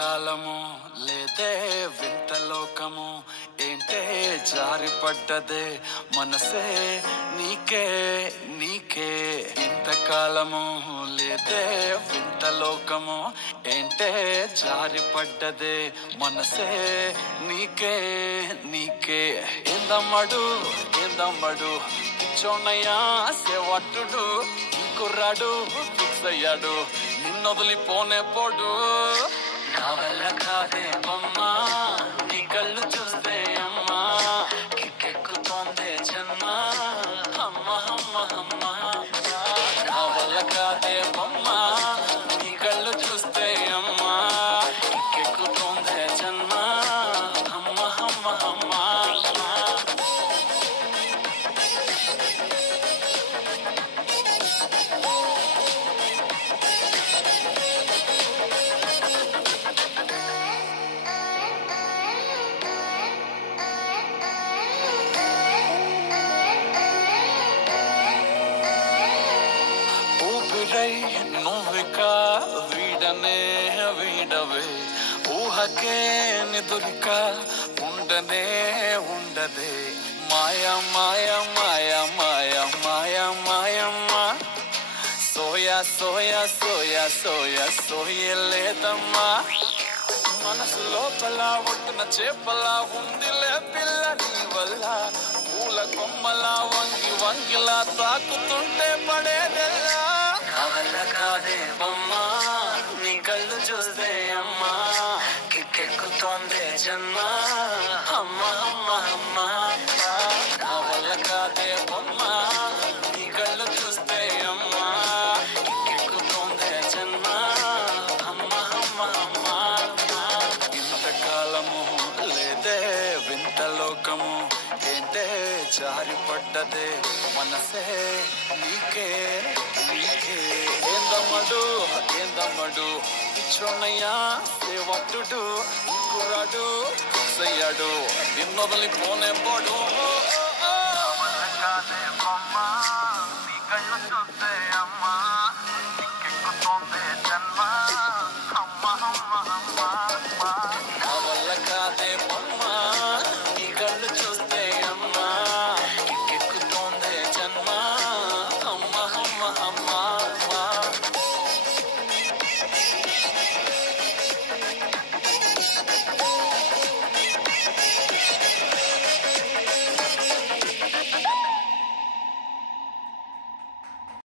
ఇంతకాలము లేదే వింత లోకము ఏంటే జారిపడ్డదే మనసే నీకే నీకే. ఇంతకాలము లేదే వింత లోకము ఏంటే జారిపడ్డదే మనసే నీకే నీకే. ఏందమ్మడు ఏందమ్మడు చోనయ్యా సేవట్టుడు ఈ కుర్రాడు ఫిక్స్ అయ్యాడు నిన్నొదిలిపోనే పోడు. నా వల్ల కాదే బొమ్మా నీ కళ్ళు చూస్తే అమ్మా కిక్కెక్కుతోందే జన్మ అమ్మ అమ్మ అమ్మ. నా వల్ల కాదే బొమ్మా నీ కళ్ళు చూస్తే అమ్మా కిక్కెక్కుతోందే జన్మ అమ్మ అమ్మ అమ్మ. నువ్విక వీడనే వీడవే ఊహకే నిదురిక ఉండనే ఉండదే. మాయా మాయా మాయా మాయా మాయా మాయమ్మ సోయా సోయా సోయా సోయా సోయలేదమ్మా. మనసు లోపల ఒట్టున చేపలా ఉందిలే పిల్ల నీ వల్ల పూల కొమ్మలా వంగి వంగిలా తాకుతుంటే పడేదెల్లా. నా వల్ల కాదే బొమ్మా నీ కళ్ళు చూస్తే అమ్మా కిక్కెక్కుతోందే జన్మ అమ్మ అమ్మ అమ్మ. నా వల్ల కాదే బొమ్మా నీ కళ్ళు చూస్తే అమ్మా కిక్కెక్కుతోందే జన్మ అమ్మ అమ్మ అమ్మ. ఇంతకాలము లేదే వింత లోకము ఏంటే జారిపడ్డదే మనసే నీకే నీకే. ఏందమ్మడు ఏందమ్మడు పిచ్చోన్నయ్యా సేవట్టుడు కుర్రాడు సయ్యాడు నిన్నొదిలిపోనే పోడు. నీ కళ్ళు చూస్తే